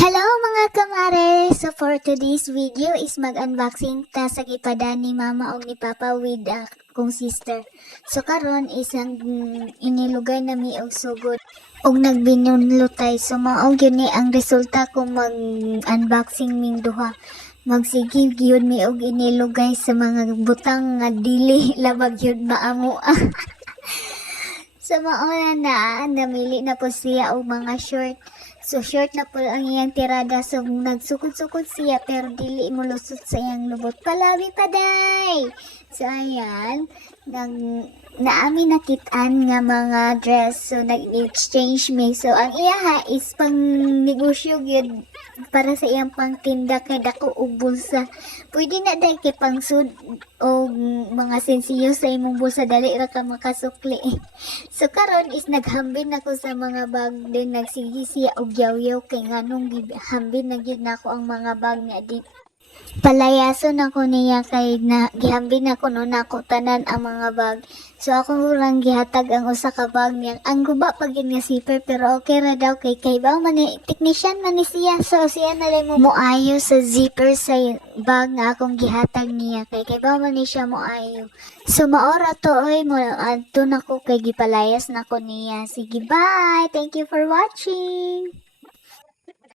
Hello mga kamare! So for today's video is mag-unboxing ta sa gipada ni mama o ni papa with akong sister. So karon isang inilugay na mi og sugod og nagbinunlutay. So mao gyud ni ang resulta kung mag-unboxing ming duha. Magsigig gyud mi og inilugay sa mga butang nga dili labag gyud maamo. Sa mauna na, namili na po siya og mga short. So short na po ang iyang tirada. So nagsukod-sukod siya pero dili mo lusot sa iyang lubot. Palabi pa day! So ayan, naami nakitaan nga mga dress. So nag-exchange me. So ang iyaha is pang negosyo gyud para sa iyang pangtinda kay dako og bulsa. Pwede na day kay pangsud o mga sensiyo sa imong bulsa dali ra ka makasukli. So karon is naghambin ako sa mga bag din nagsigi siya og yaw-yaw kay nganong gihambin na gyud nako ang mga bag niya di palayason ako niya kay gihambin ako no nako tanan ang mga bag. So ako lang gihatag ang usa ka bag niya. Ang guba pag yun nga zipper pero okay ra daw kay ba man ni technician man ni siya. So siya na lang mo ayo sa zipper sa bag nga akong gihatag niya kay ba man ni siya mo ayo. So maora to oy mo adto nako kay gipalayas nako niya. Sige bye. Thank you for watching.